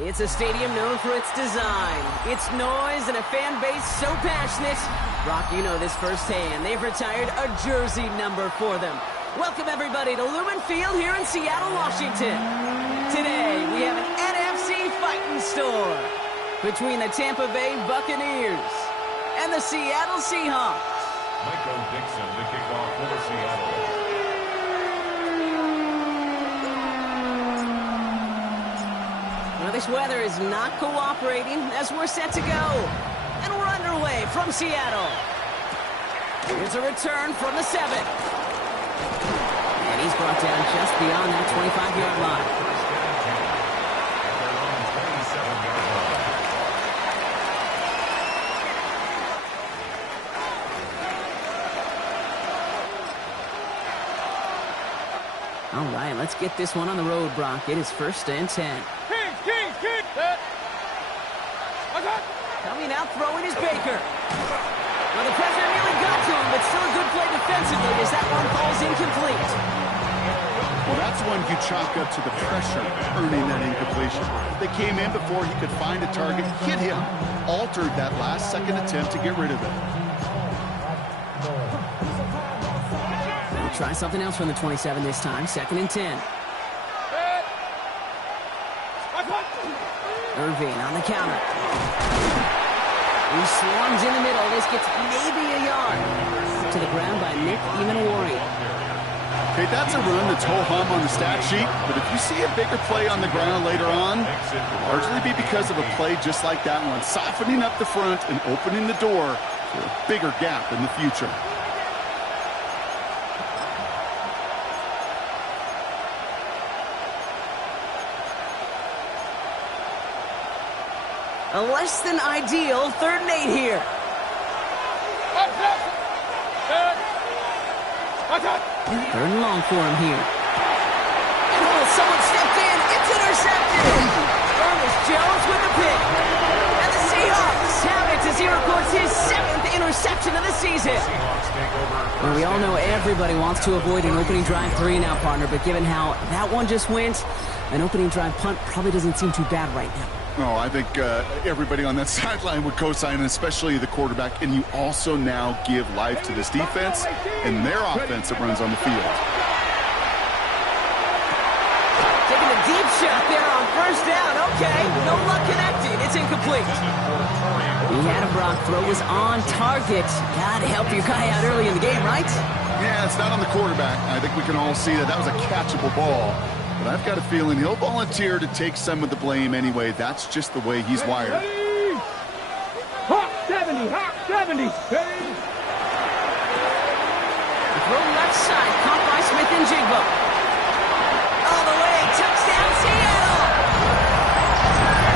It's a stadium known for its design, its noise, and a fan base so passionate. Brock, you know this firsthand. They've retired a jersey number for them. Welcome, everybody, to Lumen Field here in Seattle, Washington. Today, we have an NFC fighting store between the Tampa Bay Buccaneers and the Seattle Seahawks. Michael Dixon to kick off for Seattle. Well, this weather is not cooperating as we're set to go. And we're underway from Seattle. Here's a return from the 7. And he's brought down just beyond that 25-yard line. All right, let's get this one on the road, Brock. It is 1st and 10. Coming out, throwing is Baker. Well, the pressure nearly got to him, but still a good play defensively as that one falls incomplete. Well, that's one you chalk up to the pressure earning that incompletion. They came in before he could find a target, hit him, altered that last-second attempt to get rid of it. We'll try something else from the 27 this time. 2nd and 10. Irving on the counter. He swarms in the middle. This gets maybe a yard. To the ground by Nick Emanwari. Okay, that's a run that's ho-hum on the stat sheet, but if you see a bigger play on the ground later on, it'll largely be because of a play just like that one, softening up the front and opening the door for a bigger gap in the future. A less than ideal 3rd and 8 here. Third and long for him here. And someone stepped in. It's intercepted. Ernest Jones with the pick. And the Seahawks have it as he records his 7th interception of the season. Well, we all know everybody wants to avoid an opening drive 3 now, partner, but given how that one just went, an opening drive punt probably doesn't seem too bad right now. No, I think everybody on that sideline would co-sign, especially the quarterback. And you also now give life to this defense and their offense that runs on the field. Taking a deep shot there on 1st down. Okay, no luck connecting. It's incomplete. He had a Brock. Throw was on target. Gotta help your guy out early in the game, right? Yeah, it's not on the quarterback. I think we can all see that was a catchable ball. But I've got a feeling he'll volunteer to take some of the blame anyway. That's just the way he's wired. Hawk 70, Hawk 70. Throw left side, caught by Smith and Jigba. All the way, touchdown Seattle!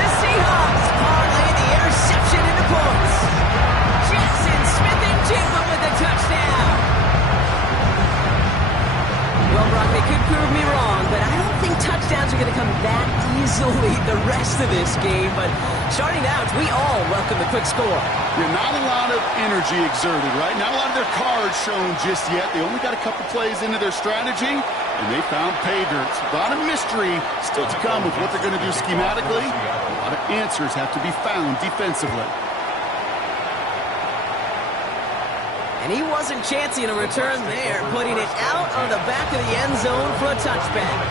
The Seahawks parlay the interception into points. Jackson, Smith and Jigba with the touchdown. Well, Brock, they could prove me wrong, but I don't think touchdowns are going to come that easily the rest of this game. But starting out, we all welcome the quick score. Yeah, not a lot of energy exerted, right? Not a lot of their cards shown just yet. They only got a couple plays into their strategy, and they found pay dirt. A lot of mystery still to come with what they're going to do schematically. A lot of answers have to be found defensively. And he wasn't chancing a return there, putting it out of the back of the end zone for a touchback.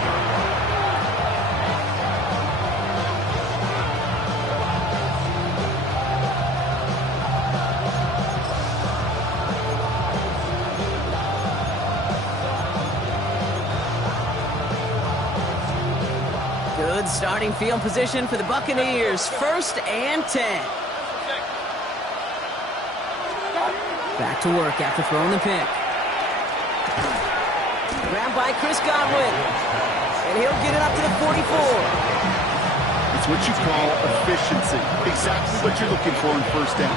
Good starting field position for the Buccaneers. 1st and 10. Back to work after throwing the pick. Grabbed by Chris Godwin. And he'll get it up to the 44. It's what you call efficiency. Exactly what you're looking for in 1st down.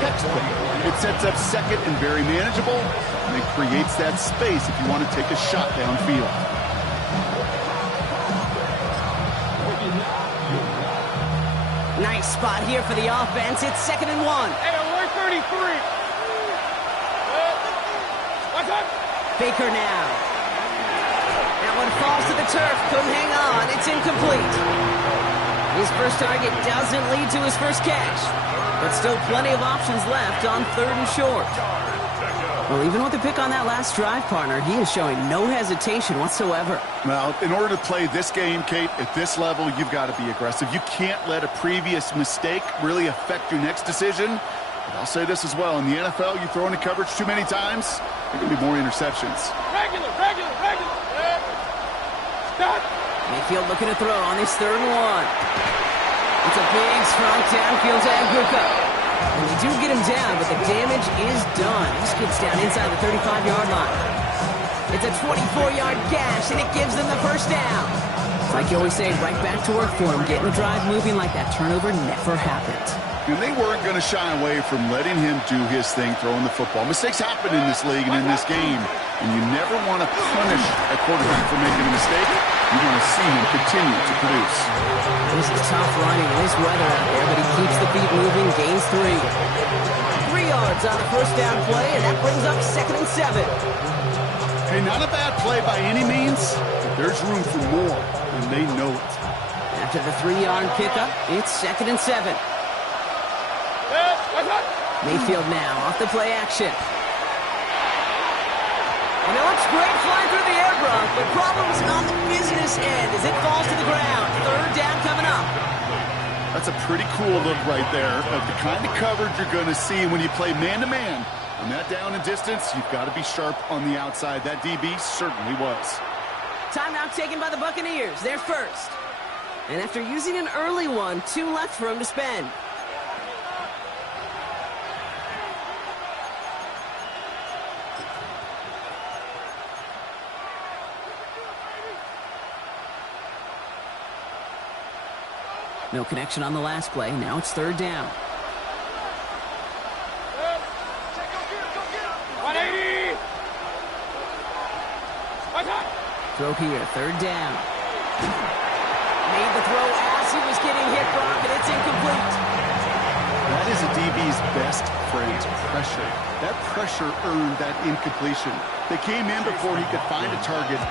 Textbook. It sets up 2nd and very manageable, and it creates that space if you want to take a shot downfield. Nice spot here for the offense. It's 2nd and 1. Hey, alert 33. Baker now. That one falls to the turf. Couldn't hang on. It's incomplete. His first target doesn't lead to his first catch, but still plenty of options left on 3rd and short. Well, even with the pick on that last drive, partner, he is showing no hesitation whatsoever. Well, in order to play this game, Kate, at this level, you've got to be aggressive. You can't let a previous mistake really affect your next decision. But I'll say this as well. In the NFL, you throw into coverage too many times, there can be more interceptions. Regular. Stop. Mayfield looking to throw on his 3rd and 1. It's a big, strong downfield to Anguka. And they do get him down, but the damage is done. He skips down inside the 35-yard line. It's a 24-yard gash, and it gives them the first down. Like you always say, right back to work for him, getting the drive moving like that turnover never happened. And they weren't going to shy away from letting him do his thing, throwing the football. Mistakes happen in this league and in this game, and you never want to punish a quarterback for making a mistake. You want to see him continue to produce. This is tough running in this weather out there, but he keeps the feet moving, gains 3. 3 yards on the first down play, and that brings up 2nd and 7. Hey, not a bad play by any means, but there's room for more, and they know it. After the 3-yard pickup, it's 2nd and 7. Mayfield now off the play action. And it looks great flying through the air, Brock, but problems on the business end as it falls to the ground. 3rd down coming up. That's a pretty cool look right there of the kind of coverage you're going to see when you play man-to-man. On that down and distance, you've got to be sharp on the outside. That DB certainly was. Timeout taken by the Buccaneers. They're first. And after using an early one, 2 left for him to spend. No connection on the last play. Now it's 3rd down. 180. Throw here, 3rd down. Made the throw as he was getting hit, Brock, and it's incomplete. That is a DB's best friend, pressure. That pressure earned that incompletion. They came in before he could find a target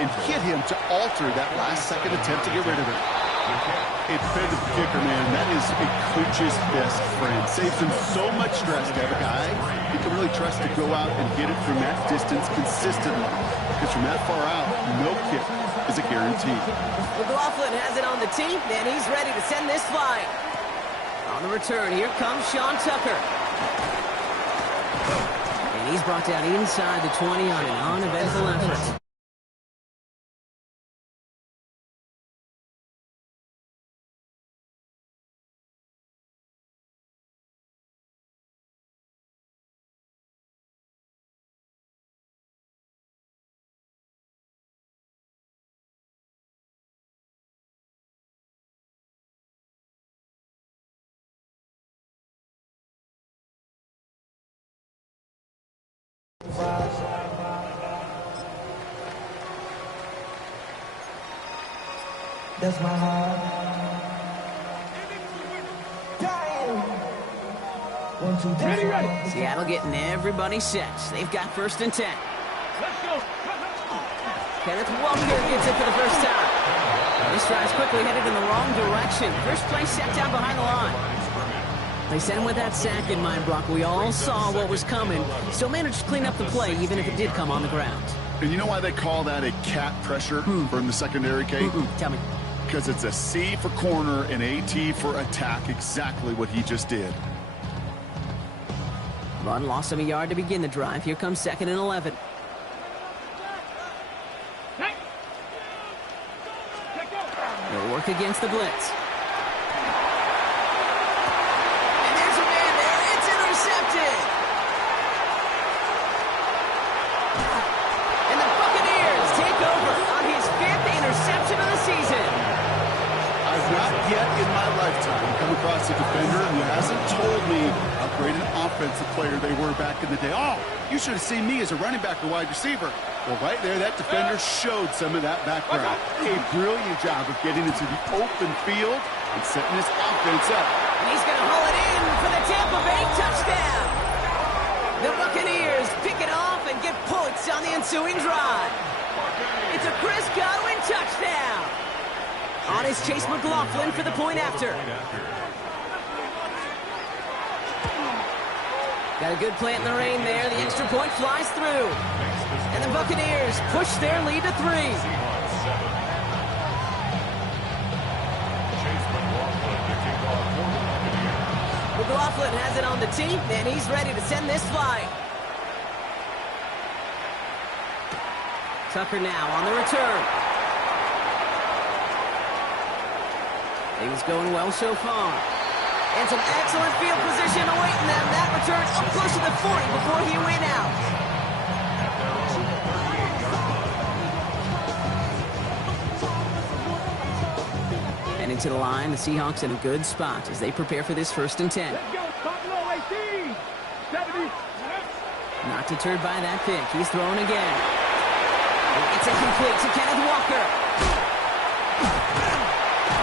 and hit him to alter that last-second attempt to get rid of it. A defensive kicker, man, that is a coach's best friend. Saves him so much stress to have a guy he can really trust to go out and get it from that distance consistently. Because from that far out, no kick is a guarantee. McLaughlin has it on the tee, and he's ready to send this flying. On the return, here comes Sean Tucker. And he's brought down inside the 20 on an uneventful effort. That's my heart. One, two, three. Ready. Seattle getting everybody set. They've got 1st and 10. Let's go. Kenneth Walker gets it for the first time. This drive's quickly headed in the wrong direction. First play set down behind the line. They sent him with that sack in mind, Brock. We all saw what was coming. Still managed to clean up the play, even if it did come on the ground. And you know why they call that a cat pressure from the secondary, Kate? Tell me. Because it's a C for corner and a T for attack, exactly what he just did. Run lost him a yard to begin the drive. Here comes 2nd and 11. They'll work against the blitz. And there's a man there. It's intercepted. And the Buccaneers take over on his 5th interception of the season. I've not yet in my lifetime come across a defender who hasn't told me how great an offensive player they were back in the day. Oh, you should have seen me as a running back or wide receiver. Well, right there, that defender showed some of that background. A brilliant job of getting into the open field and setting his offense up. And he's going to haul it in for the Tampa Bay touchdown. The Buccaneers pick it off and get points on the ensuing drive. It's a Chris Godwin touchdown. On his Chase McLaughlin for the point after. Got a good plant in the rain there. The extra point flies through. And the Buccaneers push their lead to 3. McLaughlin has it on the tee, and he's ready to send this flying. Tucker now on the return. Things going well so far. And some excellent field position awaiting them. That return up close to the 40 before he went out. And into the line, the Seahawks in a good spot as they prepare for this 1st and 10. Let's go, Buffalo 18. 70. Not deterred by that pick. He's throwing again. It's incomplete to Kenneth Walker.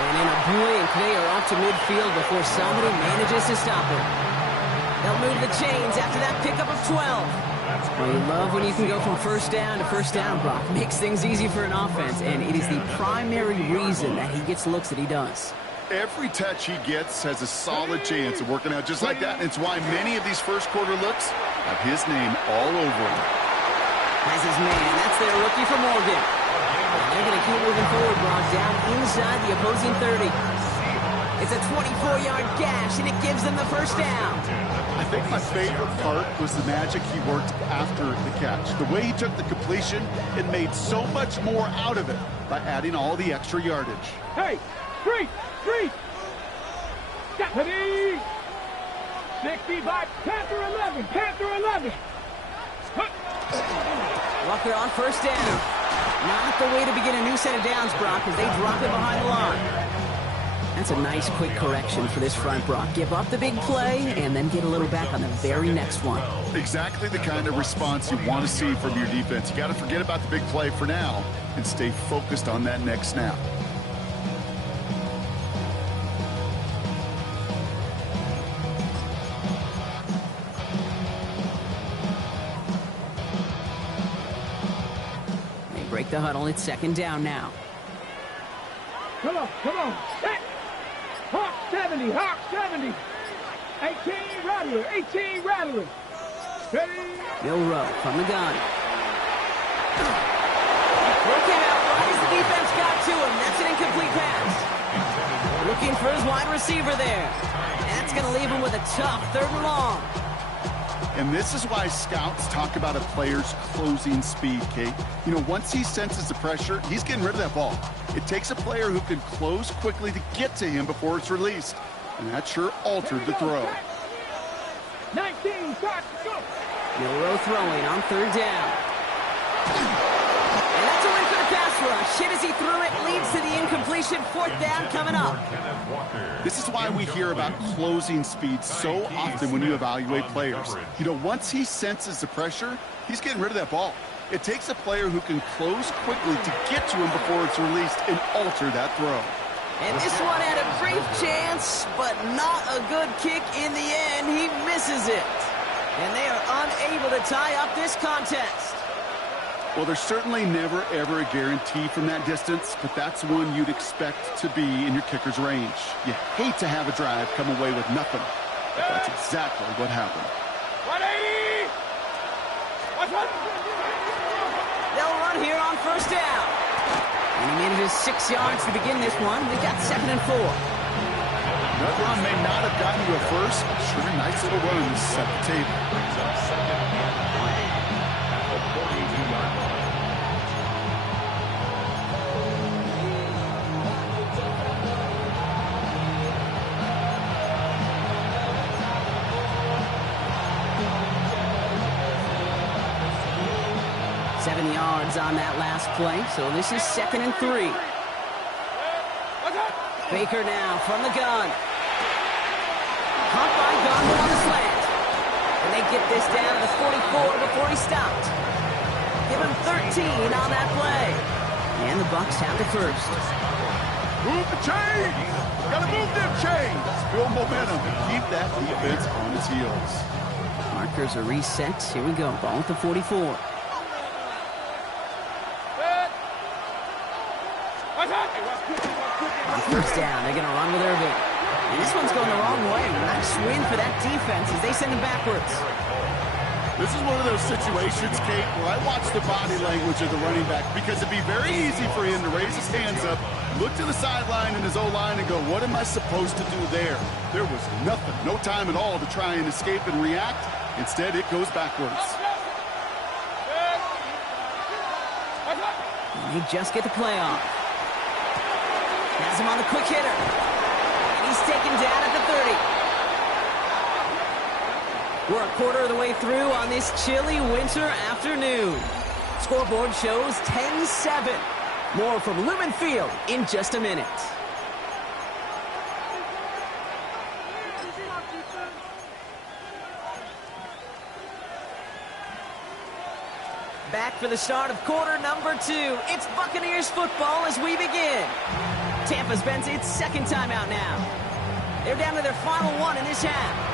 And in a blink, they are off to midfield before somebody manages to stop him. They'll move the chains after that pickup of 12. Well, you love when you can go from 1st down to 1st down, Brock. Makes things easy for an offense, and it is the primary reason that he gets looks that he does. Every touch he gets has a solid chance of working out just like that. And it's why many of these first-quarter looks have his name all over them. Has his man. That's their rookie from Oregon. And they're going to keep moving forward, Brock, down inside the opposing 30. It's a 24-yard gash, and it gives them the 1st down. I think my favorite part was the magic he worked after the catch. The way he took the completion and made so much more out of it by adding all the extra yardage. Hey, three. Deputy. 65, Panther 11, Panther 11. Walker on 1st down. Not the way to begin a new set of downs, Brock, as they drop it behind the line. That's a nice quick correction for this front, Brock. Give up the big play and then get a little back on the very next one. Exactly the kind of response you want to see from your defense. You got to forget about the big play for now and stay focused on that next snap. They break the huddle. It's 2nd down now. Come on. Set. Hawk 70, Hawk 70. 18 Rattler. Ready. Milrow from the gun. Working out right as the defense got to him. That's an incomplete pass. Looking for his wide receiver there. And that's going to leave him with a tough 3rd and long. And this is why scouts talk about a player's closing speed, Kate. You know, once he senses the pressure, he's getting rid of that ball. It takes a player who can close quickly to get to him before it's released. And that sure altered the throw. 19, start, go. Milrow throwing on 3rd down. And that's a win for the pass rush. Hit as he threw it, leads to the incompletion. 4th down coming up. This is why we hear about closing speed so often when you evaluate players. You know, once he senses the pressure, he's getting rid of that ball. It takes a player who can close quickly to get to him before it's released and alter that throw. And this one had a brief chance, but not a good kick in the end. He misses it. And they are unable to tie up this contest. Well, there's certainly never, ever a guarantee from that distance, but that's one you'd expect to be in your kicker's range. You hate to have a drive come away with nothing, but that's exactly what happened. 180! They'll run here on 1st down. And he manages 6 yards to begin this one. They've got 2nd and 4. RedRum may not have gotten you a first, but sure a nice little run to set the table. Brings up 2nd and 3 at the 42-yard line. Seven yards on that last play, so this is 2nd and 3. Baker now from the gun. Caught by Gondor on the slant. And they get this down to the 44 before he stopped. Give him 13 on that play. And the Bucs have the 1st. Move the chains! Gotta move them chains! Build momentum and keep that defense on its heels. Markers are reset. Here we go. Ball at the 44. First down, they're going to run with Irving. This one's going the wrong way. Nice win for that defense as they send him backwards. This is one of those situations, Kate, where I watch the body language of the running back because it'd be very easy for him to raise his hands up, look to the sideline in his O-line and go, what am I supposed to do there? There was nothing, no time at all to try and escape and react. Instead, it goes backwards. And they just get the play off. Has him on the quick hitter. And he's taken down at the 30. We're a quarter of the way through on this chilly winter afternoon. Scoreboard shows 10-7. More from Lumen Field in just a minute. Back for the start of quarter number 2. It's Buccaneers football as we begin. Tampa's spends its second time out now. They're down to their final one in this half.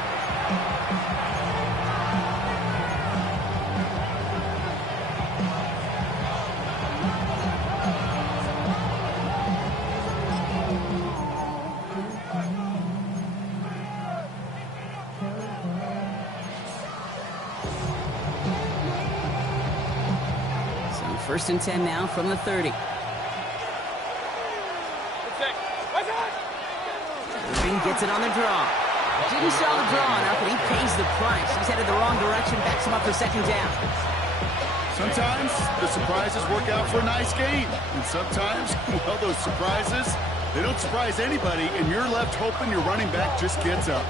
First and 10 now from the 30. Irving gets it on the draw. Didn't saw the draw enough, and he pays the price. He's headed the wrong direction, backs him up for second down. Sometimes the surprises work out for a nice game. And sometimes, well, those surprises, they don't surprise anybody, and you're left hoping your running back just gets up.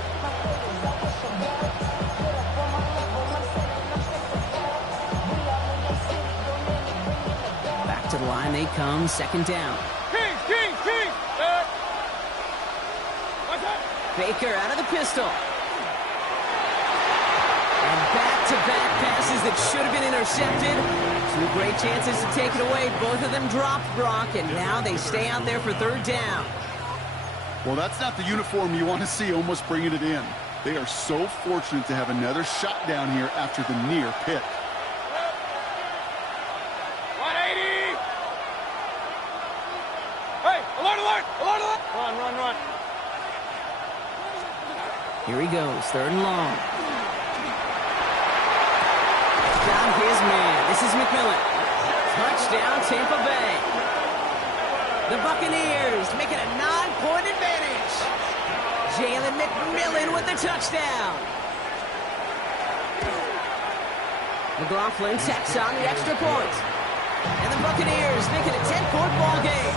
To the line they come, second down. King! Baker out of the pistol. And back-to-back passes that should have been intercepted. 2 great chances to take it away. Both of them dropped, Brock, and now they stay out there for third down. Well, that's not the uniform you want to see almost bringing it in. They are so fortunate to have another shot down here after the near pick. Run. Here he goes, third and long. Down his man. This is McMillan. Touchdown, Tampa Bay. The Buccaneers make it a 9-point advantage. Jalen McMillan with the touchdown. McLaughlin tacks on the extra point. And the Buccaneers make it a 10-point ball game.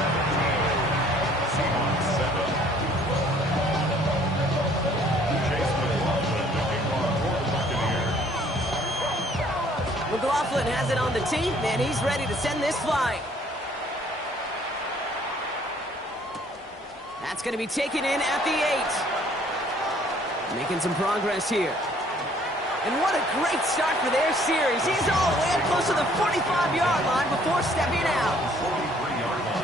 McLaughlin has it on the tee, and he's ready to send this flying. That's going to be taken in at the 8. Making some progress here. And what a great start for their series. He's all the way up close to the 45-yard line before stepping out.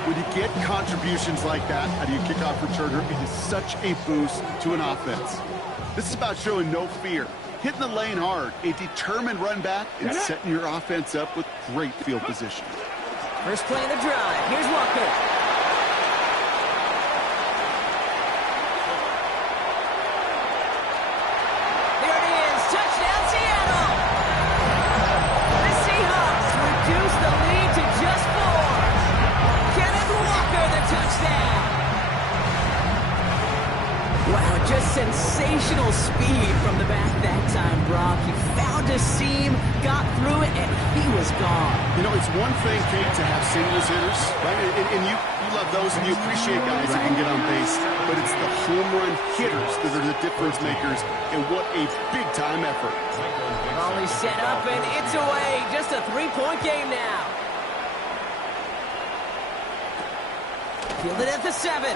When you get contributions like that out of your kickoff returner, it is such a boost to an offense. This is about showing no fear, hitting the lane hard, a determined run back, and setting your offense up with great field position. First play of the drive. Here's Walker. There it is. Touchdown, Seattle. The Seahawks reduce the lead to just 4. Kenneth Walker, the touchdown. Wow, just sensational speed from the back that time, Brock. He found a seam, got through it, and he was gone. You know, it's one thing, Kate, to have singles hitters, right? And you love those and you appreciate guys that can get on base. But it's the home run hitters that are the difference makers, and what a big-time effort. Ball is set up, and it's away. Just a 3-point game now. Fielded at the 7.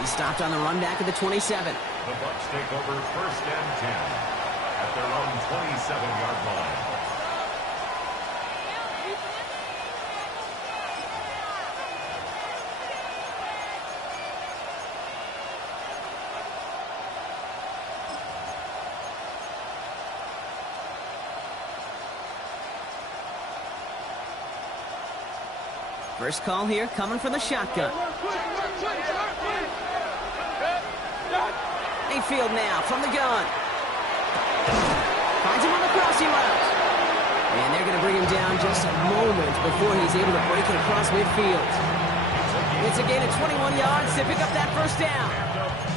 He stopped on the run back at the 27. The Bucs take over first and 10 at their own 27-yard line. First call here coming from the shotgun. Mayfield now from the gun. Finds him on the crossing route. And they're going to bring him down just a moment before he's able to break it across midfield. It's a gain of 21 yards to pick up that first down.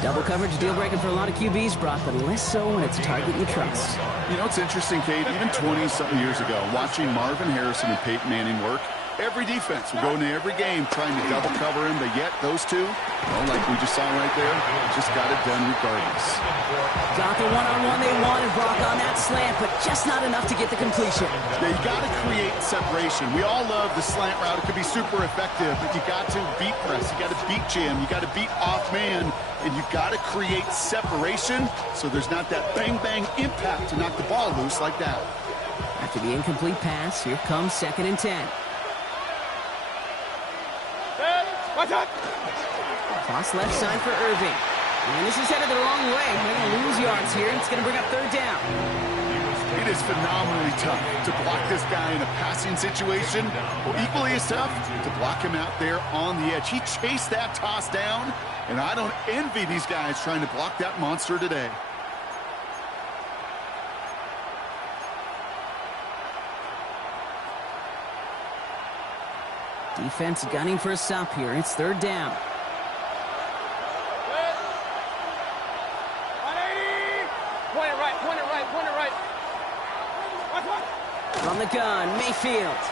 Double coverage deal breaker for a lot of QBs, Brock, but less so when it's a target you trust. You know, it's interesting, Kate, even 20-something years ago, watching Marvin Harrison and Peyton Manning work, every defense would go into every game trying to double cover him, but yet those two, well, like we just saw right there, just got it done regardless. Got the one-on-one they wanted, Brock, on that slant, but just not enough to get the completion. Yeah, you got to create separation. We all love the slant route. It could be super effective, but you got to beat press. You got to beat jam. You got to beat off man, and you got to create separation so there's not that bang-bang impact to knock the ball loose like that. After the incomplete pass, here comes 2nd and 10. Toss left side for Irving. And this is headed the wrong way. They're going to lose yards here. It's going to bring up 3rd down. It is phenomenally tough to block this guy in a passing situation. Well, equally as tough to block him out there on the edge. He chased that toss down, and I don't envy these guys trying to block that monster today. Defense gunning for a stop here. It's 3rd down. From the gun, Mayfield.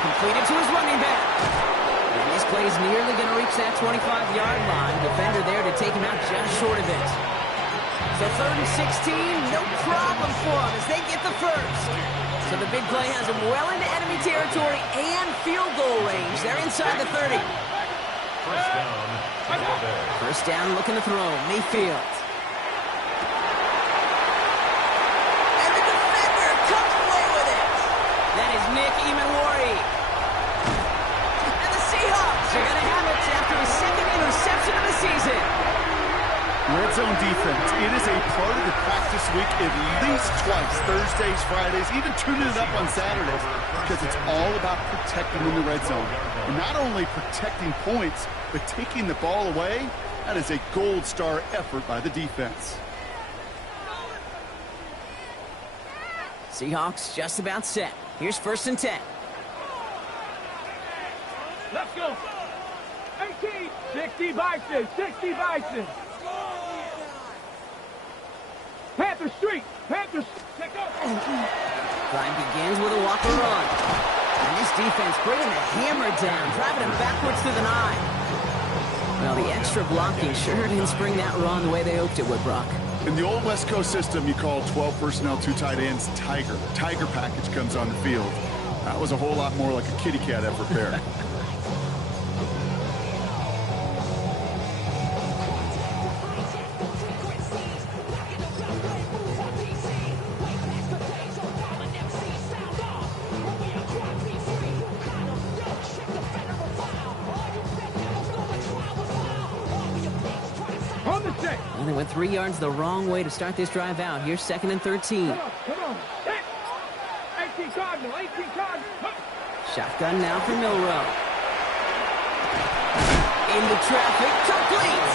Completed to his running back. And this play is nearly going to reach that 25-yard line. Defender there to take him out just short of it. So 3rd and 16, no problem for them as they get the first. So the big play has them well into enemy territory and field goal range. They're inside the 30. First down, looking to throw. Mayfield. Nick Emanwari. And the Seahawks are going to have it after his 2nd interception of the season. Red zone defense. It is a part of the practice week at least twice. Thursdays, Fridays, even tuning it up on Saturdays. Because it's all about protecting in the red zone. And not only protecting points, but taking the ball away. That is a gold star effort by the defense. Seahawks just about set. Here's 1st and 10. Let's go. 18. 60 Bison. 60 Bison. Panther Street. Panther Street. Take off. Drive begins with a walk or run. And this defense bringing the hammer down, driving him backwards to the 9. Well, the extra blocking sure didn't spring that run the way they hoped it would, Brock. In the old West Coast system, you call 12 personnel, 2 tight ends, Tiger. Tiger package comes on the field. That was a whole lot more like a kitty cat effort there. And they went 3 yards the wrong way to start this drive out. Here's 2nd and 13. Come on. 18 Cardinal. 18 Cardinal. Shotgun now for Milrow. Into traffic, complete.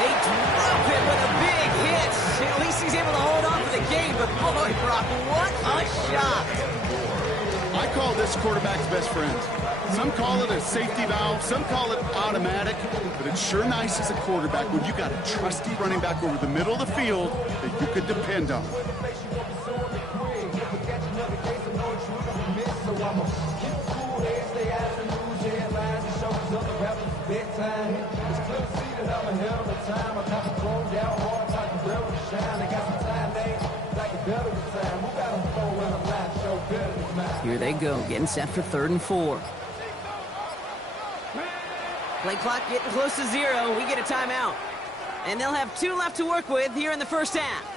They drop it with a big hit. At least he's able to hold on for the game, but boy, Brock, what a shot. I call this quarterback's best friend. Some call it a safety valve, some call it automatic, but it's sure nice as a quarterback when you got a trusty running back over the middle of the field that you could depend on. Here they go, getting set for 3rd and 4. Play clock getting close to 0. We get a timeout. And they'll have 2 left to work with here in the first half.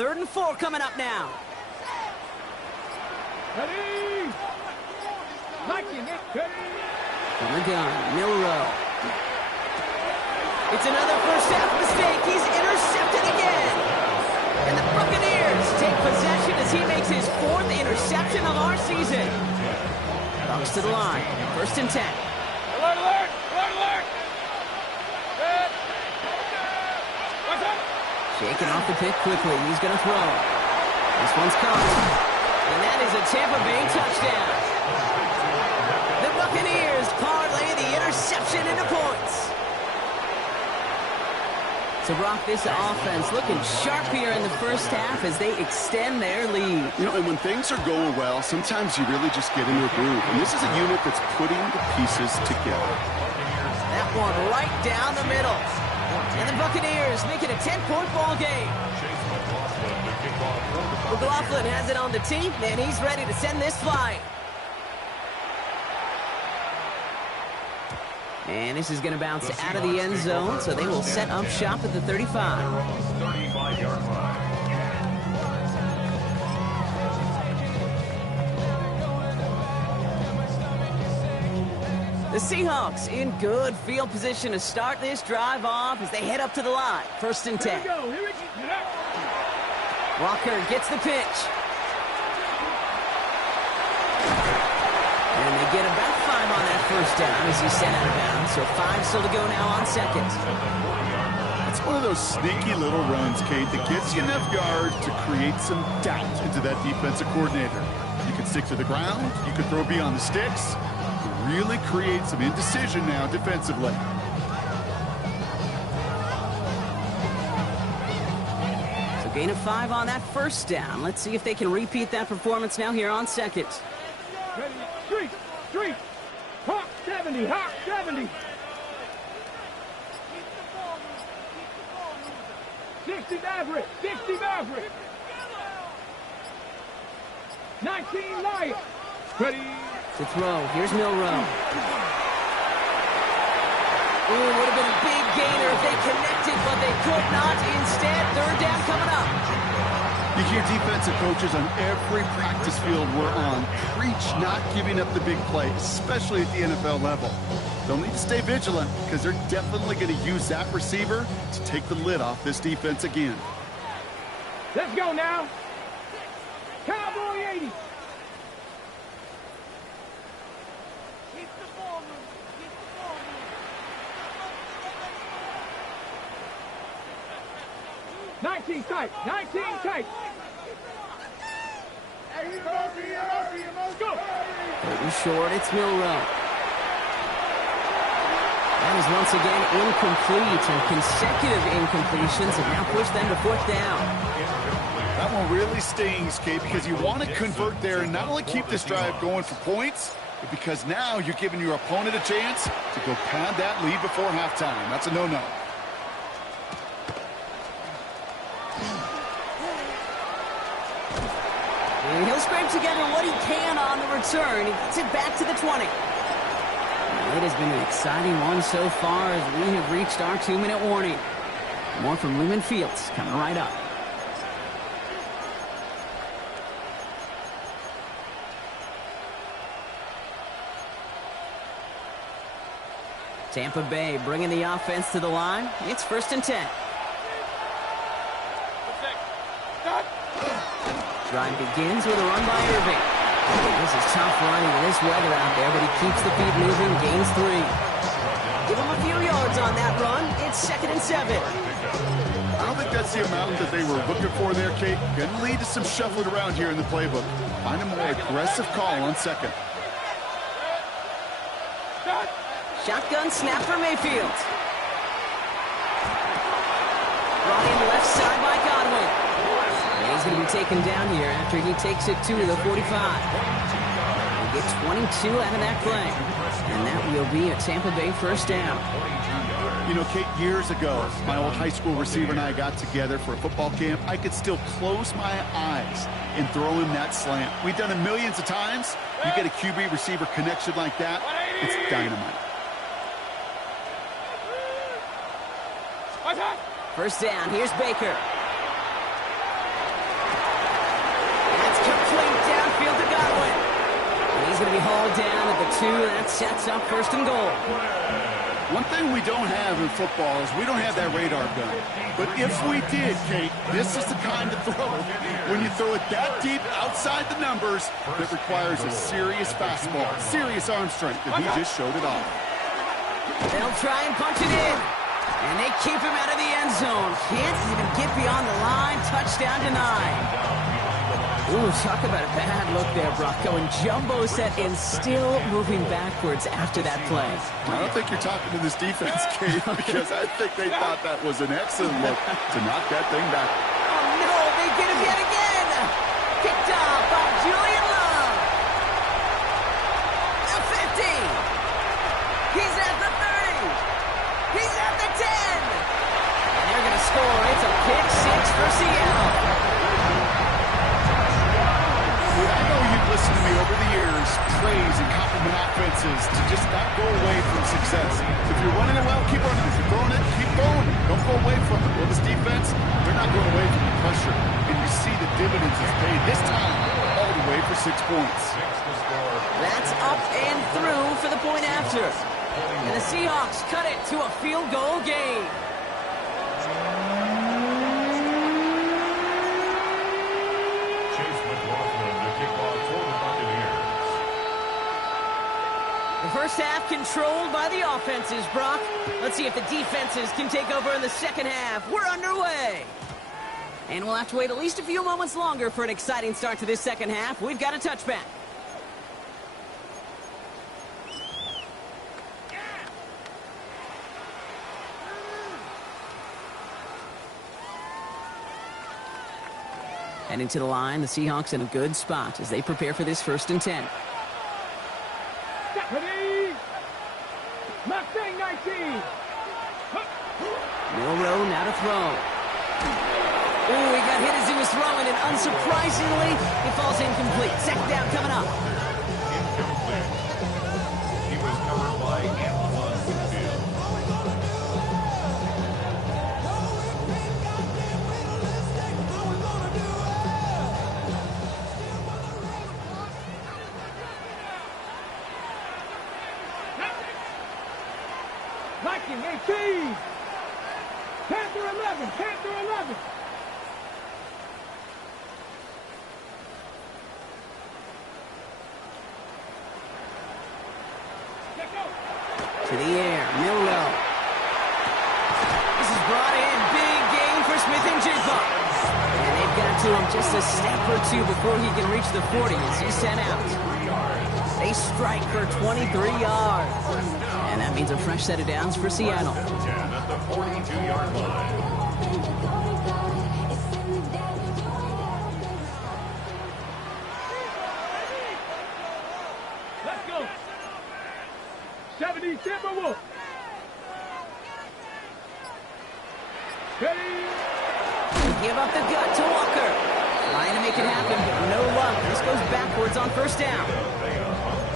3rd and 4 coming up now. Ready? Liking it, ready? From the gun, Milrow. It's another first half mistake. He's intercepted again. And the Buccaneers take possession as he makes his 4th interception of our season. Bucks to the line. 1st and 10. Alert, alert! Alert, alert! Good. What's up? Shaking off the pick quickly. He's going to throw. This one's caught. And that is a Tampa Bay touchdown. The Buccaneers parlay the interception into points. So, Brock, this offense looking sharp here in the first half as they extend their lead. You know, and when things are going well, sometimes you really just get into a groove. And this is a unit that's putting the pieces together. That one right down the middle. And the Buccaneers make it a 10-point ball game. McLaughlin has it on the tee, and he's ready to send this flying. And this is going to bounce out of the end zone, so they will set up shop at the 35. 35-yard line. The Seahawks in good field position to start this drive off as they head up to the line. 1st and 10. Here we go, here we go. Walker gets the pitch. And they get about 5 on that 1st down as he's sent out of bounds. So 5 still to go now on 2nd. It's one of those sneaky little runs, Kate, that gets you enough yards to create some doubt into that defensive coordinator. You can stick to the ground. You can throw beyond the sticks. Really create some indecision now defensively. So gain of 5 on that 1st down. Let's see if they can repeat that performance now here on 2nd. Ready? Street! Street! Hawk 70! Hawk 70! 60 Maverick! 60 Maverick! 19 Lion! Ready? To throw. Here's Milrow. Ooh, would have been a big gainer if they connected, but they could not. Instead, 3rd down coming up. You hear defensive coaches on every practice field we're on preach not giving up the big play, especially at the NFL level. They'll need to stay vigilant because they're definitely going to use that receiver to take the lid off this defense again. Let's go now! Cowboy 80! Keep the ball moving! Keep the ball moving! 19 tight! 19 tight! Go! Curtain short, it's Milrow. That is once again incomplete, and consecutive incompletions have now pushed them to 4th down. That one really stings, Kate, because you want to convert there and not only keep this drive going for points, but because now you're giving your opponent a chance to go pad that lead before halftime. That's a no-no. And he'll scrape together what he can on the return. He gets it back to the 20. It has been an exciting one so far as we have reached our 2-minute warning. More from Lumen Fields coming right up. Tampa Bay bringing the offense to the line. It's 1st and 10. Drive begins with a run by Irving. This is tough running in this weather out there, but he keeps the feet moving, gains 3. Give him a few yards on that run. It's 2nd and 7. I don't think that's the amount that they were looking for there, Kate. Going to lead to some shuffling around here in the playbook. Find a more aggressive call on 2nd. Shotgun snap for Mayfield. Brought in left side by Godwin. And he's going to be taken down here after he takes it to the 45. He gets 22 out of that play. And that will be a Tampa Bay 1st down. You know, Kate, years ago, my old high school receiver and I got together for a football camp. I could still close my eyes and throw him that slant. We've done it millions of times. You get a QB receiver connection like that, it's dynamite. 1st down, here's Baker. haul down at the 2. That sets up first and goal. One thing we don't have in football is we don't have that radar gun. But if we did, Kate, this is the kind of throw, when you throw it that deep outside the numbers, that requires a serious fastball, serious arm strength, and he just showed it off. They'll try and punch it in. And they keep him out of the end zone. Can't even get beyond the line. Touchdown denied. Ooh, talk about a bad look there, Brock. Going jumbo set and still moving backwards after that play. I don't think you're talking to this defense, Kate, because I think they thought that was an excellent look to knock that thing back. Oh, no, they get him yet again. Picked up by Julian Love. The 50. He's at the 30. He's at the 10. And they're going to score. It's a pick 6 for Seattle. I know you've listened to me over the years, praise and compliment offenses to just not go away from success. If you're running it well, keep running. If you're throwing it, keep throwing. Don't go away from it. Well, this defense, they're not going away from the pressure. And you see the dividends it's paid this time all the way for 6 points. That's up and through for the point after. And the Seahawks cut it to a field goal game. The first half controlled by the offenses, Brock. Let's see if the defenses can take over in the second half. We're underway. And we'll have to wait at least a few moments longer for an exciting start to this second half. We've got a touchback. Heading to the line, the Seahawks in a good spot as they prepare for this 1st and 10. Ready? Mustang 19. Milroe now to throw. Oh, he got hit as he was throwing, and unsurprisingly, it falls incomplete. Second down coming up. Incomplete. He was covered by Antoine Whitfield. Viking 18. Panther 11. Panther 11. To the air, Milroe. This is brought in. Big gain for Smith and Jigba. And they've got to him just a step or two before he can reach the 40 as he's sent out. They strike for 23 yards. And that means a fresh set of downs for Seattle. 10 at the 42-yard line. Let's go. 70 Timberwolves. Ready? Give up the gut to Walker. Trying to make it happen, but no luck. This goes backwards on 1st down.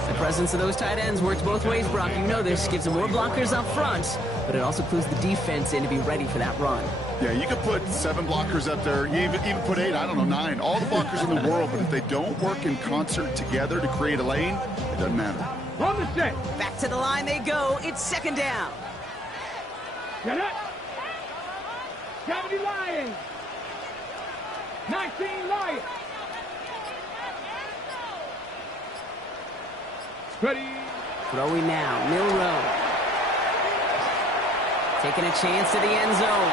The presence of those tight ends works both ways, Brock. You know this. Gives them more blockers up front, but it also clues the defense in to be ready for that run. Yeah, you could put 7 blockers up there. You even put 8, I don't know, 9. All the blockers in the world, but if they don't work in concert together to create a lane, it doesn't matter. On the set. Back to the line they go. It's 2nd down. Get it. 70 Lions. 19 Lions. Ready? Throwing now, Milroe. Taking a chance to the end zone.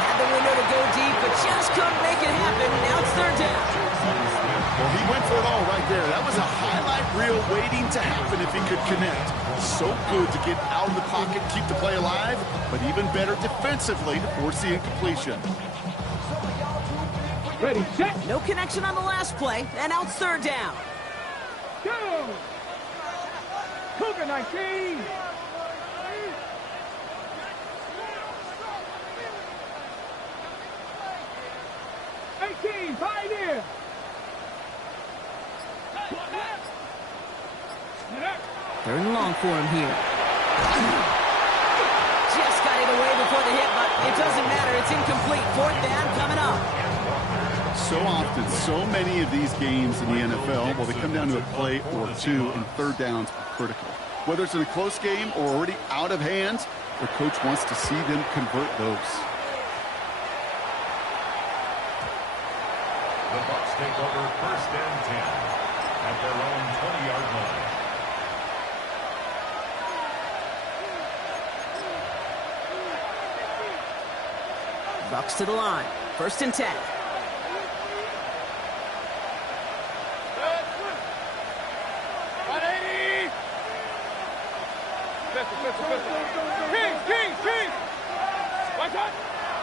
Had the window to go deep, but just couldn't make it happen. Now it's 3rd down. Well, he went for it all right there. That was a highlight reel waiting to happen if he could connect. So good to get out of the pocket, keep the play alive, but even better defensively to force the incompletion. Ready, set, No connection on the last play, and now it's 3rd down. go! Cougar 19! Pioneer! 3rd and long for him here. Just got it away before the hit, but it doesn't matter. It's incomplete. 4th down coming up. so often, so many of these games in the NFL, well, they come down to a play or two, and third downs are critical. Whether it's in a close game or already out of hand, the coach wants to see them convert those. The Bucs take over 1st and 10 at their own 20-yard line. Bucs to the line. 1st and 10.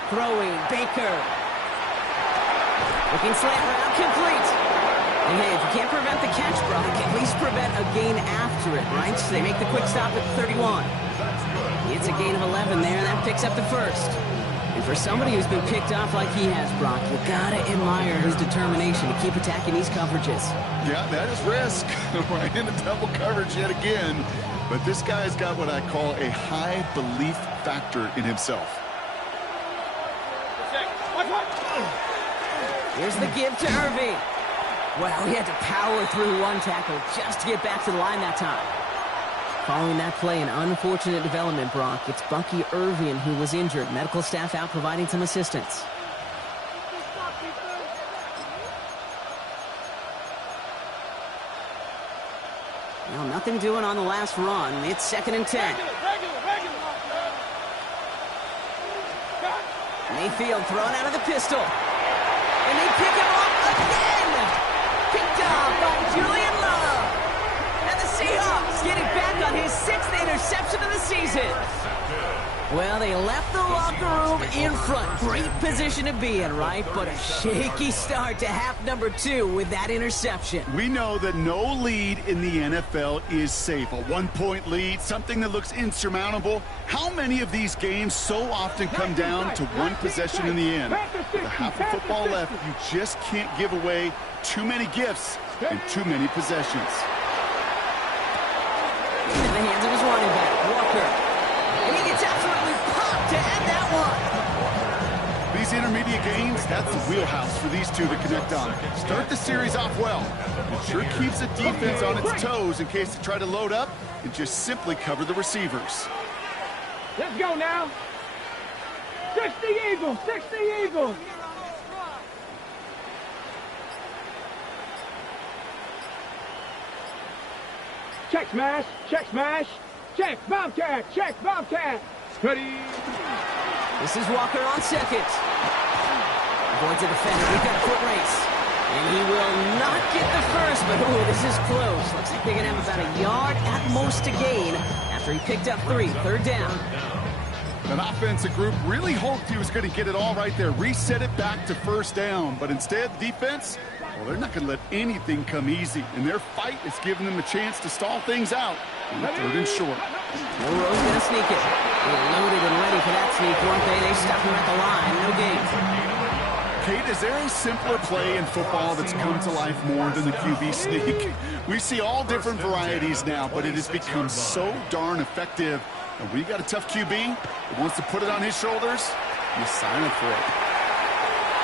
Throwing, Baker. Looking slant route, complete. And hey, if you can't prevent the catch, Brock, at least prevent a gain after it, right? So they make the quick stop at 31. It's a gain of 11 there, and that picks up the 1st. And for somebody who's been picked off like he has, Brock, you gotta admire his determination to keep attacking these coverages. Yeah, that is risk. Right into double coverage yet again. But this guy's got what I call a high belief factor in himself. Here's the give to Irving. Well, he had to power through one tackle just to get back to the line that time. Following that play, an unfortunate development, Brock. It's Bucky Irving who was injured. Medical staff out providing some assistance. Well, nothing doing on the last run. It's 2nd and 10. Mayfield thrown out of the pistol. And they pick him up again. Picked off by Julian Love. And the Seahawks get it back on his 6th interception of the season. Well, they left the locker room in front. Great position to be in, right? But a shaky start to half number 2 with that interception. We know that no lead in the NFL is safe. A 1-point lead, something that looks insurmountable. How many of these games so often come down to one possession in the end? With a half of football left, you just can't give away too many gifts and too many possessions. In the hands of his running back, Walker. And he gets absolutely popped to end that one. These intermediate games, that's the wheelhouse for these two to connect on. Start the series off well. It sure keeps the defense on its toes in case they try to load up and just simply cover the receivers. Let's go now. 60 Eagles, 60 Eagles. Check smash, check smash. Check, Bobcat, check, Bobcat. Ready. This is Walker on 2nd. Avoids a defender. We've got a foot race. And he will not get the 1st, but ooh, this is close. Looks like they're going to have about a yard at most to gain after he picked up 3. 3rd down. An offensive group really hoped he was going to get it all right there, reset it back to 1st down. But instead, the defense, well, they're not going to let anything come easy. And their fight is giving them a chance to stall things out. 3rd and short. Milroe's going to sneak it. They're loaded and ready for that sneak, weren't they? They stop him at the line. No gain. Kate, is there a simpler play in football that's come to life more than the QB sneak? We see all different varieties now, but it has become so darn effective. And when you got a tough QB that wants to put it on his shoulders, you sign up for it.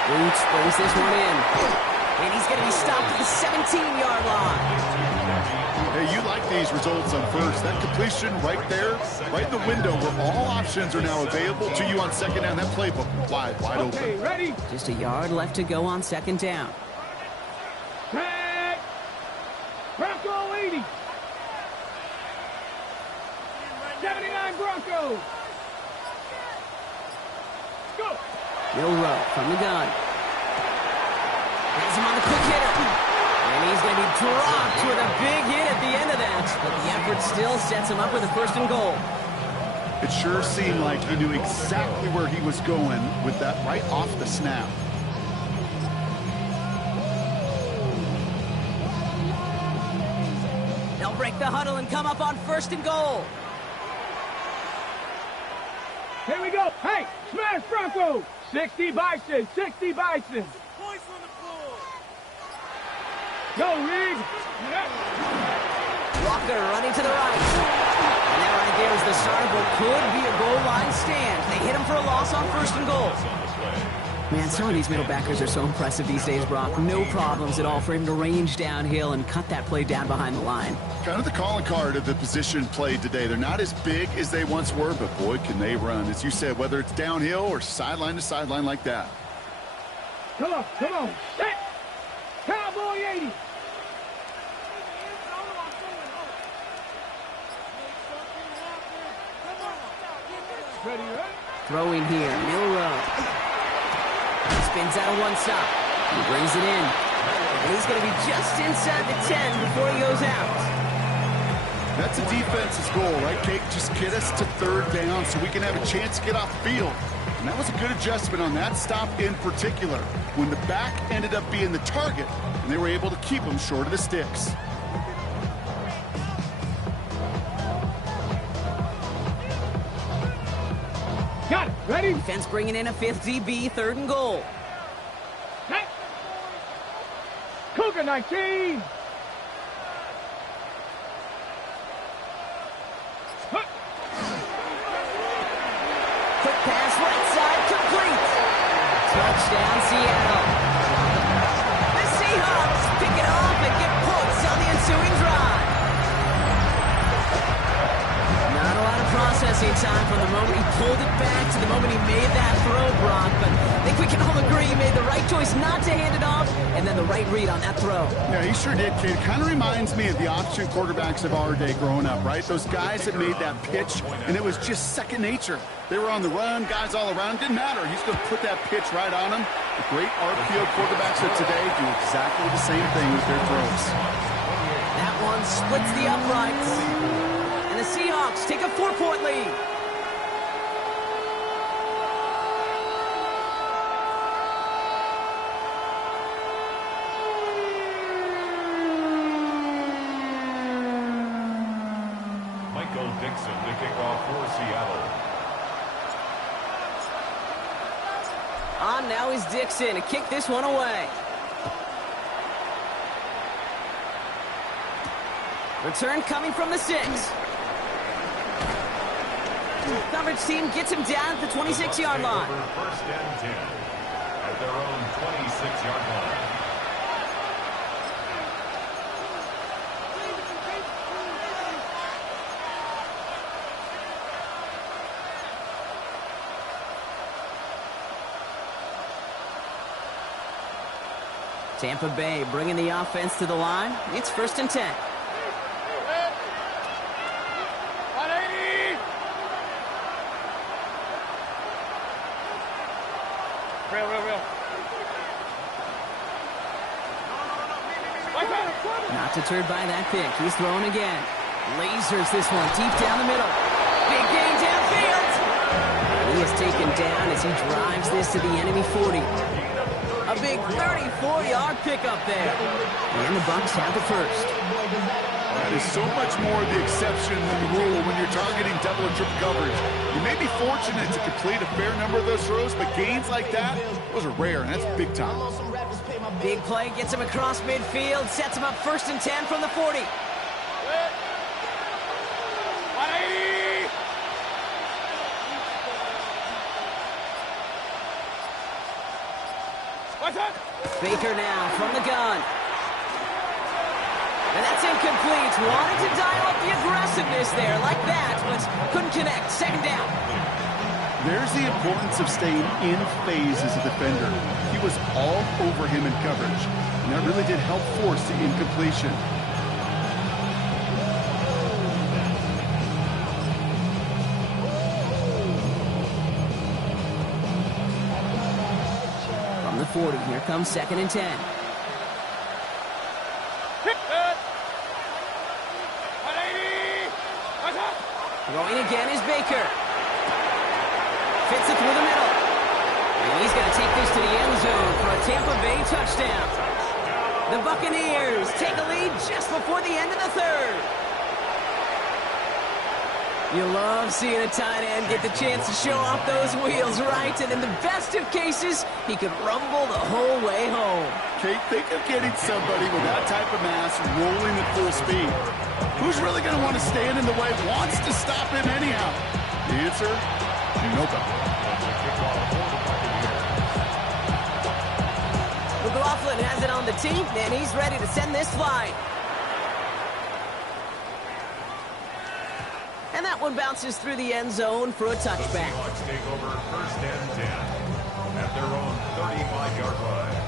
Boots brings this one in. And he's going to be stopped at the 17-yard line. Hey, you like these results on 1st. That completion right there, right in the window where all options are now available to you on 2nd down. That playbook wide open. Okay, ready? Just a yard left to go on 2nd down. Tag. Bronco 80. 79 Broncos. Go. Milroe from the gun. Has him on the quick hitter. And he's going to be dropped with a big hit at the end of that. But the effort still sets him up with a 1st and goal. It sure seemed like he knew exactly where he was going with that right off the snap. They'll break the huddle and come up on 1st and goal. Here we go. Hey, smash Bronco. 60 Bison, 60 Bison. Go, Reed. Walker running to the right. And that right there is the start of what could be a goal line stand. They hit him for a loss on 1st and goal. Man, some of these middle backers are so impressive these days, Brock. No problems at all for him to range downhill and cut that play down behind the line. Kind of the calling card of the position played today. They're not as big as they once were, but boy, can they run. As you said, whether it's downhill or sideline to sideline like that. Come on, set! Cowboy 80! Ready, right? Throwing here, Milrow. Spins out of one stop. He brings it in. And he's going to be just inside the 10 before he goes out. That's a defense's goal, right, Kate? Just get us to third down so we can have a chance to get off the field. And that was a good adjustment on that stop in particular, when the back ended up being the target, and they were able to keep him short of the sticks. Got it, ready? Defense bringing in a fifth DB, 3rd and goal. Set! Cougar 19! Quick pass right side, complete. Touchdown, Seattle. The Seahawks pick it off and get points on the ensuing drive. Not a lot of processing time from the moment he pulled it back to the moment he made that throw, Brock. But I think we can all agree he made the right choice not to hand it off, and then the right read on that throw. Yeah, he sure did, kid. Kind of reminds me of the option quarterbacks of our day growing up, right? Those guys that made that pitch, and it was just second nature. They were on the run, guys all around. Didn't matter. He's going to put that pitch right on them. The great RPO quarterbacks of today do exactly the same thing with their throws. That one splits the uprights. And the Seahawks take a 4-point lead. Dixon to kick off for Seattle. On now is Dixon to kick this one away. Return coming from the 6. Coverage team gets him down at the 26-yard line. First and 10 at their own 26-yard line. Tampa Bay bringing the offense to the line. It's 1st and 10. Real. Not deterred by that pick. He's throwing again. Lasers this one deep down the middle. Big gain downfield. He is taken down as he drives this to the enemy 40. A big 34-yard pickup there. And the Bucs have the first. That is so much more the exception than the rule when you're targeting double or triple coverage. You may be fortunate to complete a fair number of those throws, but gains like that, those are rare, and that's big time. Big play gets him across midfield, sets him up 1st and 10 from the 40. Baker now from the gun. And that's incomplete. Wanted to dial up the aggressiveness there like that, but couldn't connect. 2nd down. There's the importance of staying in phase as a defender. He was all over him in coverage, and that really did help force the incompletion. From the 40, here comes 2nd and 10. Throwing again is Baker. Fits it through the middle. And he's going to take this to the end zone for a Tampa Bay touchdown. The Buccaneers take a lead just before the end of the 3rd. You love seeing a tight end get the chance to show off those wheels, right? And in the best of cases, he could rumble the whole way home. Kate, think of getting somebody with that type of mass rolling at full speed. Who's really going to want to stand in the way, wants to stop him anyhow? The answer, nobody. Coughlin has it on the tee, and he's ready to send this flying. And that one bounces through the end zone for a touchback. The Seahawks take over 1st and 10 at their own 35-yard line.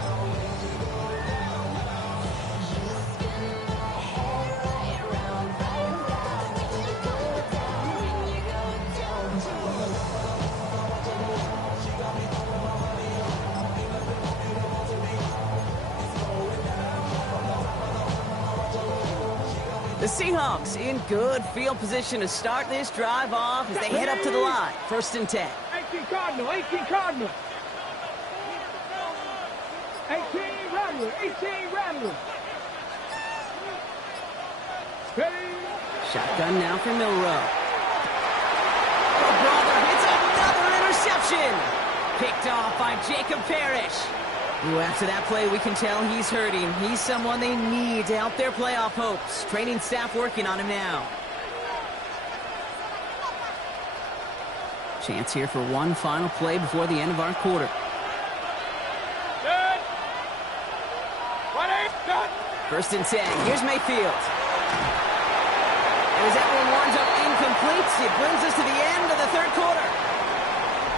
The Seahawks in good field position to start this drive off as they head up to the line. 1st and 10. 18 Cardinal, 18 Cardinal. 18 Rattler, 18 Rattler. Ready? Shotgun now for Milrow. Oh, brother, it's another interception. Picked off by Jacob Parrish. Ooh, after that play, we can tell he's hurting. He's someone they need to help their playoff hopes. Training staff working on him now. Chance here for one final play before the end of our quarter. Good. 1st and 10. Here's Mayfield. As that one winds up incomplete, it brings us to the end of the 3rd quarter.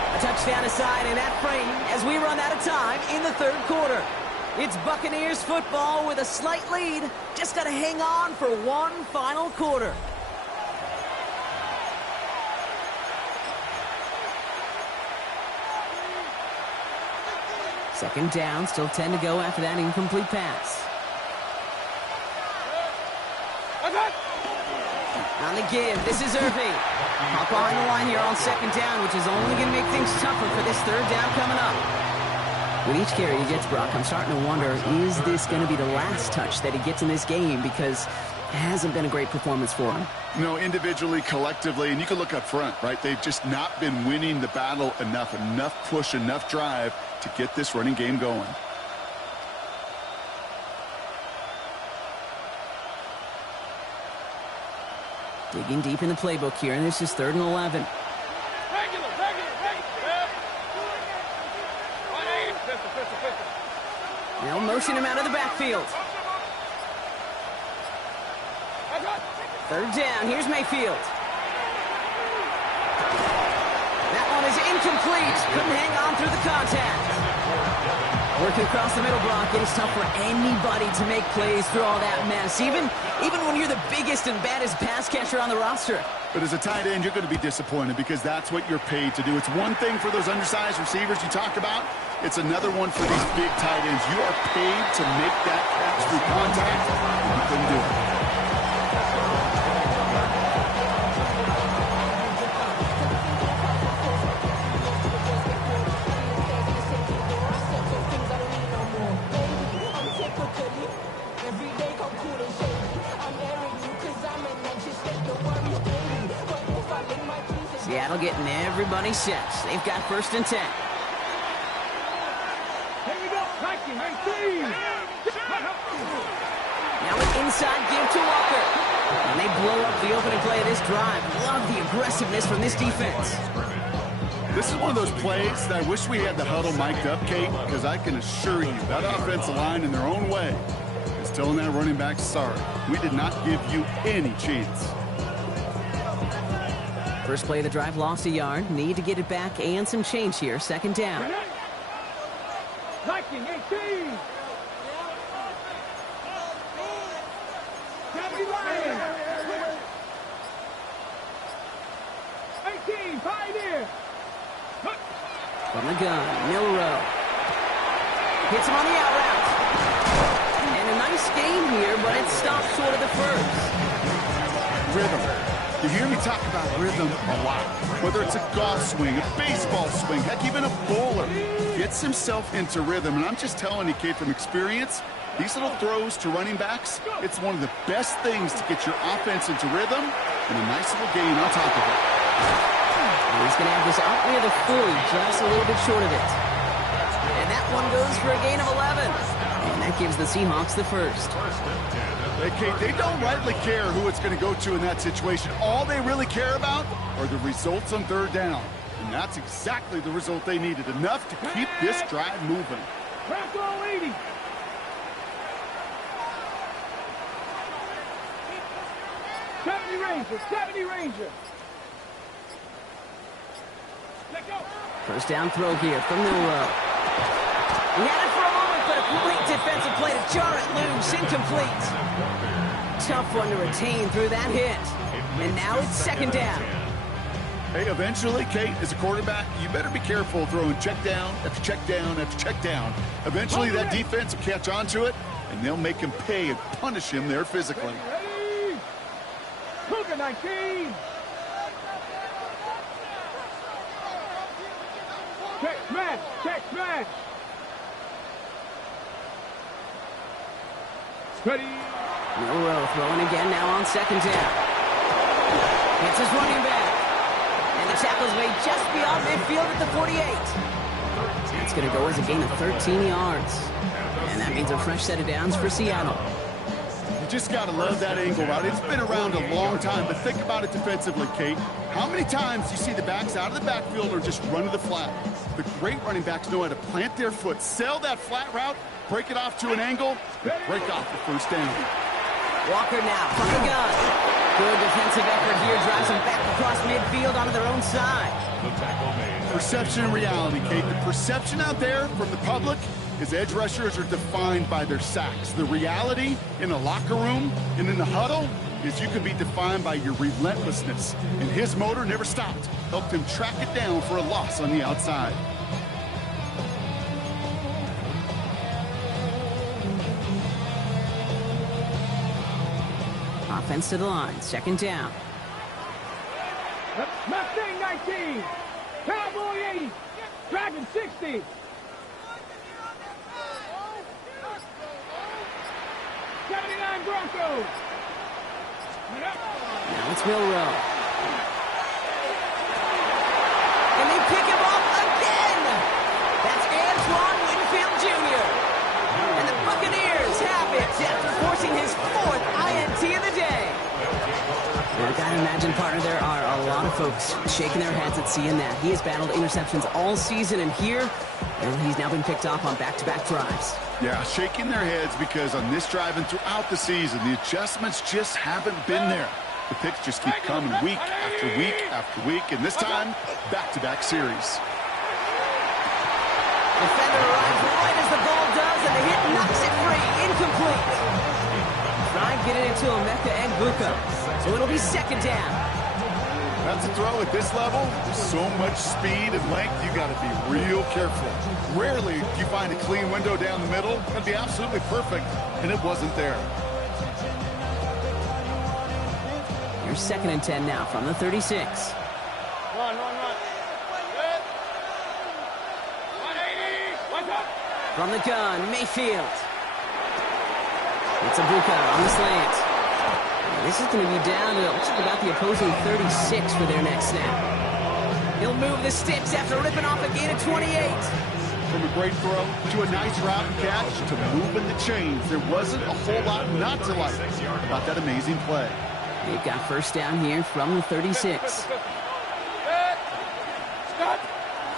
A touchdown aside in that frame as we run out of time in the 3rd quarter. It's Buccaneers football with a slight lead. Just got to hang on for one final quarter. Second down, still 10 to go after that incomplete pass. On the give, this is Irving. Hop on the line here on 2nd down, which is only going to make things tougher for this 3rd down coming up. With each carry he gets, Brock, I'm starting to wonder, is this going to be the last touch that he gets in this game? Because it hasn't been a great performance for him. No, individually, collectively, and you can look up front, right? They've just not been winning the battle enough push, enough drive to get this running game going. Digging deep in the playbook here, and this is 3rd and 11. They'll motion him out of the backfield. 3rd down, here's Mayfield. That one is incomplete. Couldn't hang on through the contact. Working across the middle, Brock, it is tough for anybody to make plays through all that mess, even when you're the biggest and baddest pass catcher on the roster. But as a tight end, you're going to be disappointed because that's what you're paid to do. It's one thing for those undersized receivers you talked about. It's another one for these big tight ends. You are paid to make that catch through contact, and you couldn't do it. Seattle getting everybody set. They've got 1st and 10. Here we go. 19. Now an inside give to Walker. And they blow up the opening play of this drive. Love the aggressiveness from this defense. This is one of those plays that I wish we had the huddle mic'd up, Kate, because I can assure you that offensive line in their own way is telling that running back, sorry, we did not give you any chance. First play of the drive, lost a yard. Need to get it back and some change here. 2nd down. 19, 18. Ryan. 18, Pioneer. From the gun, Milrow. Hits him on the out route. And a nice game here, but it stops short of the 1st. Rhythm. You hear me talk about rhythm a lot. Whether it's a golf swing, a baseball swing, heck, even a bowler gets himself into rhythm. And I'm just telling you, kid, from experience, these little throws to running backs, it's one of the best things to get your offense into rhythm and a nice little gain on top of it. He's going to have this out near the 40, just a little bit short of it. And that one goes for a gain of 11. And that gives the Seahawks the 1st. Hey, Kate, they don't rightly care who it's going to go to in that situation. All they really care about are the results on 3rd down. And that's exactly the result they needed. Enough to keep this drive moving. Ranger, 70 Ranger. Let go. First down throw here from Milrow. He had it for a moment, but a great defensive play to jar it loose. Incomplete. Tough one to retain through that hit. And now it's second down. Hey, eventually, Kate, as a quarterback, you better be careful throwing check down after check down after check down. Eventually, that defense will catch on to it, and they'll make him pay and punish him there physically. Ready? Cougar 19. Check smash, check smash. Ready? Milrow throwing again now on second down. It's his running back. And the tackle's made just beyond midfield at the 48. That's going to go as a gain of 13 yards. And that means a fresh set of downs for Seattle. You just got to love that angle route. It's been around a long time, but think about it defensively, Kate. How many times do you see the backs out of the backfield or just run to the flat? The great running backs know how to plant their foot, sell that flat route, break it off to an angle, and break off the first down. Walker now from the gun. Good defensive effort here, drives them back across midfield onto their own side. Perception and reality, Kate. The perception out there from the public is edge rushers are defined by their sacks. The reality in the locker room and in the huddle is you can be defined by your relentlessness. And his motor never stopped. Helped him track it down for a loss on the outside. Offense to the line, second down. Mustang 19. Cowboy 80. Dragon 60. Broncos. Now it's Milrow. And they pick him off again. That's Antoine Winfield Jr. And the Buccaneers have it after forcing his fourth INT of the day. Well, I gotta imagine, partner, there are a lot of folks shaking their heads at seeing that. He has battled interceptions all season, and here, well, he's now been picked off on back-to-back drives. Yeah, shaking their heads because on this drive and throughout the season, the adjustments just haven't been there. The picks just keep coming week after week after week, and this time, back-to-back series. Defender arrives right as the ball does, and the hit knocks it free. Incomplete. Try getting it to Emeka Egbuka, so it'll be second down. That's a throw at this level. There's so much speed and length, you got to be real careful. Rarely do you find a clean window down the middle. That'd be absolutely perfect, and it wasn't there. Here's second and 10 now from the 36. Run. Good. 180. What's up? From the gun, Mayfield. It's Egbuka on the slant. This is going to be down to looks like about the opposing 36 for their next snap. He'll move the sticks after ripping off a gain of 28. From a great throw to a nice route and catch to moving the chains, there wasn't a whole lot not to like about that amazing play. They've got first down here from the 36.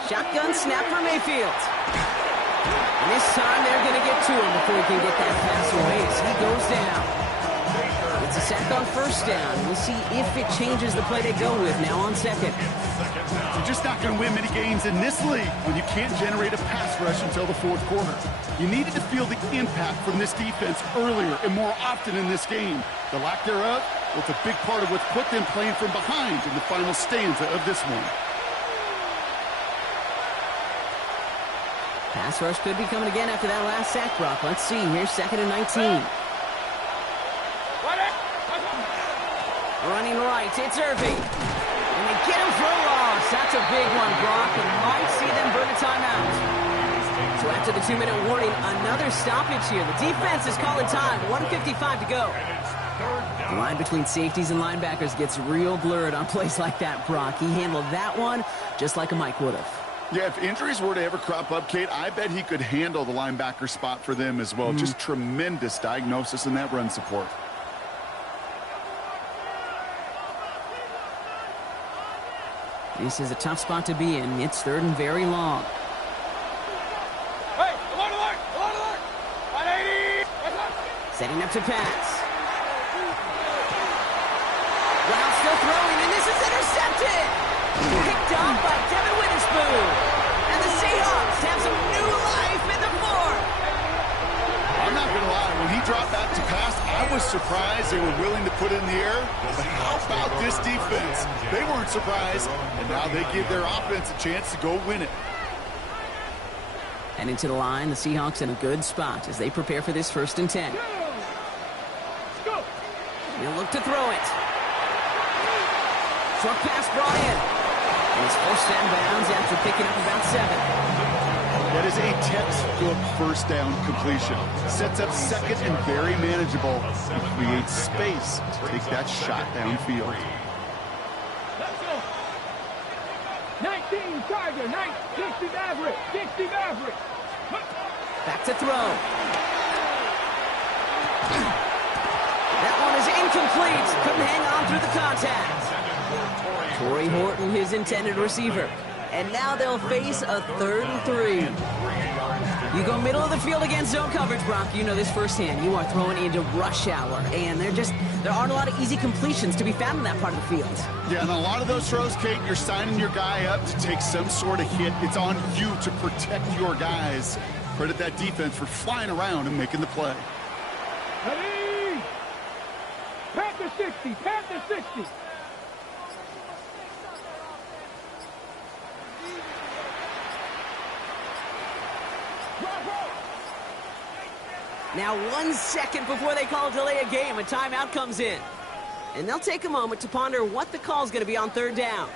Shotgun snap for Mayfield. And this time they're going to get to him before he can get that pass away as he goes down. It's a sack on first down. We'll see if it changes the play they go with now on second. You're just not going to win many games in this league when you can't generate a pass rush until the fourth quarter. You needed to feel the impact from this defense earlier and more often in this game. The lack thereof was a big part of what's put them playing from behind in the final stanza of this one. Pass rush could be coming again after that last sack, Brock. Let's see. Here's second and 19. Running right, it's Irving. And they get him for a loss. That's a big one, Brock, and might see them burn a timeout. So after the 2-minute warning, another stoppage here. The defense is calling time. 1:55 to go. The line between safeties and linebackers gets real blurred on plays like that, Brock. He handled that one just like a Mike would have. Yeah, if injuries were to ever crop up, Kate, I bet he could handle the linebacker spot for them as well. Just tremendous diagnosis in that run support. This is a tough spot to be in. It's third and very long. Hey, alert! 180! Setting up to pass. Well picked off by Devin Witherspoon. And the Seahawks have some new life in the fourth. I'm not going to lie, when he dropped back to pass, I was surprised they were willing to put it in the air. But how about this defense? They weren't surprised, and now they give their offense a chance to go win it. And into the line, the Seahawks in a good spot as they prepare for this 1st and 10. He'll look to throw it. Short pass brought in. And he's forced out of bounds after picking up about 7. That is a textbook first down completion. Sets up second and very manageable. And creates space to take that shot downfield. 19 Tiger, 60 Maverick, 60 Maverick. Back to throw. That one is incomplete. Couldn't hang on through the contact. Torrey Horton, his intended receiver. And now they'll face a 3rd and 3. You go middle of the field against zone coverage, Brock. You know this firsthand. You are throwing into rush hour, and there aren't a lot of easy completions to be found in that part of the field. Yeah, and a lot of those throws, Kate, you're signing your guy up to take some sort of hit. It's on you to protect your guys. Credit that defense for flying around and making the play. Ready? Panther 60, Panther 60. Now 1 second before they call delay a game, a timeout comes in. And they'll take a moment to ponder what the call is going to be on 3rd down.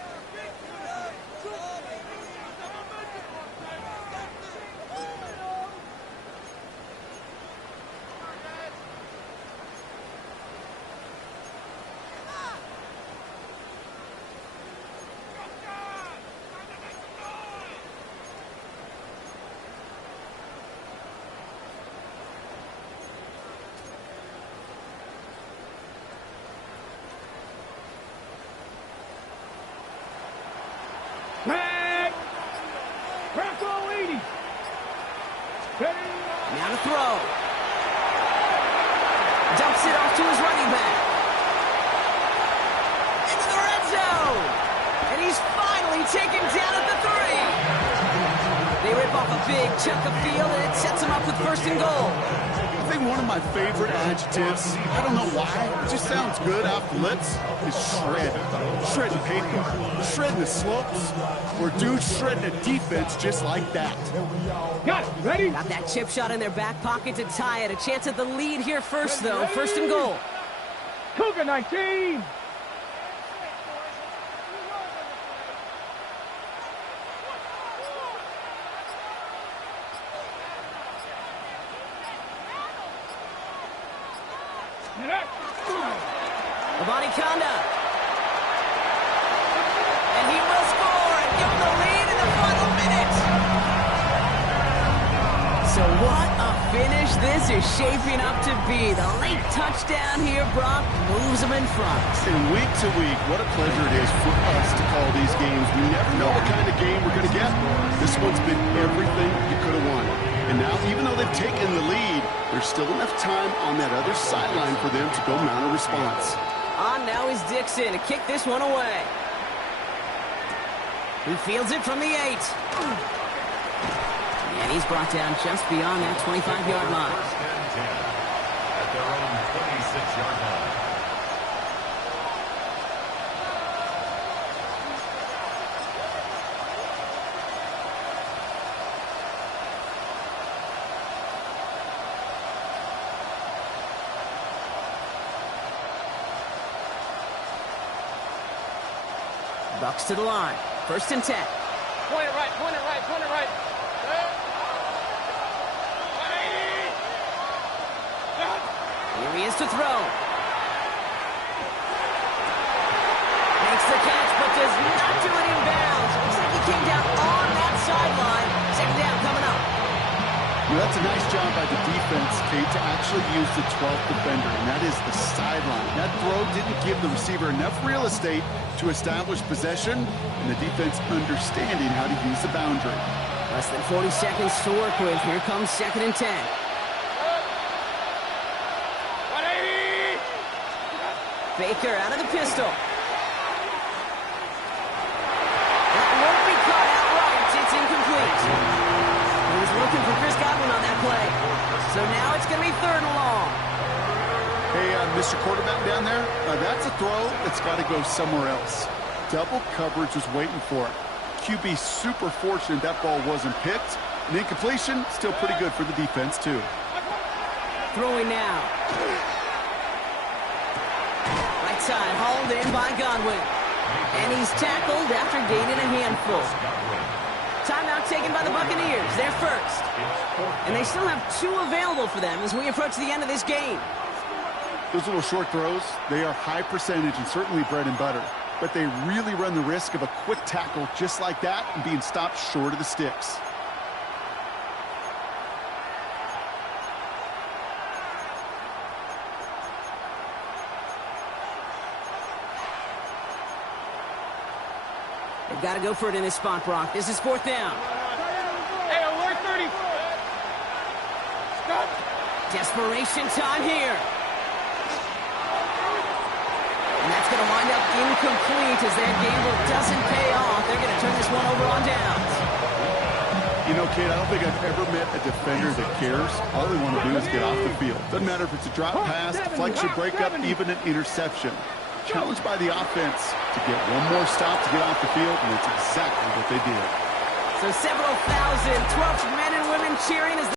Back. Bronco 80. Ready? Now to throw. Dumps it off to his running back. Into the red zone. And he's finally taken down at the 3. They rip off a big chunk of field, and it sets them up with 1st and goal. I think one of my favorite adjectives, I don't know why, it just sounds good off the lips, is shred. Shredding paper, shredding the slopes, or dude shredding a defense just like that. Got it. Ready? Got that chip shot in their back pocket to tie it. A chance at the lead here first, though. 1st and goal. Cougar 19. Avani Kanda. And he will score and give them the lead in the final minute. So what a finish this is shaping up to be. The late touchdown here, Brock, moves them in front. And week to week, what a pleasure it is for us to call these games. We never know what kind of game we're going to get. This one's been everything you could have wanted. And now, even though they've taken the lead, there's still enough time on that other sideline for them to go mount a response. On now is Dixon to kick this one away. He fields it from the 8. And he's brought down just beyond that 25-yard line. 1st and 10 at their own 26-yard line. Bucks to the line. 1st and 10. Point it right, point it right, point it right. Here he is to throw. Makes the catch, but does not do it in bounds. Looks like he came down on that sideline. 2nd down coming up. Well, that's a nice job by the defense, Kate, to actually use the 12th defender, and that is the sideline. That throw didn't give the receiver enough real estate to establish possession, and the defense understanding how to use the boundary. Less than 40 seconds to work with. Here comes 2nd and 10. 180. Baker out of the pistol. That play. So now it's going to be 3rd and long. Hey, Mr. Quarterback down there, that's a throw that's got to go somewhere else. Double coverage was waiting for it. QB super fortunate that ball wasn't picked. And incompletion, still pretty good for the defense, too. Throwing now. Right side, hauled in by Godwin. And he's tackled after gaining a handful. Timeout taken by the Buccaneers. They're first. And they still have 2 available for them as we approach the end of this game. Those little short throws, they are high percentage and certainly bread and butter. But they really run the risk of a quick tackle just like that and being stopped short of the sticks. They've got to go for it in this spot, Brock. This is 4th down. Hey, alert 30. Stop. Desperation time here. And that's going to wind up incomplete as that gamble doesn't pay off. They're going to turn this one over on downs. You know, Kate, I don't think I've ever met a defender that cares. All they want to do is get off the field. Doesn't matter if it's a drop pass, deflection, breakup, even an interception. Challenged by the offense to get one more stop to get off the field, and that's exactly what they did. So several thousand 12 men and women cheering as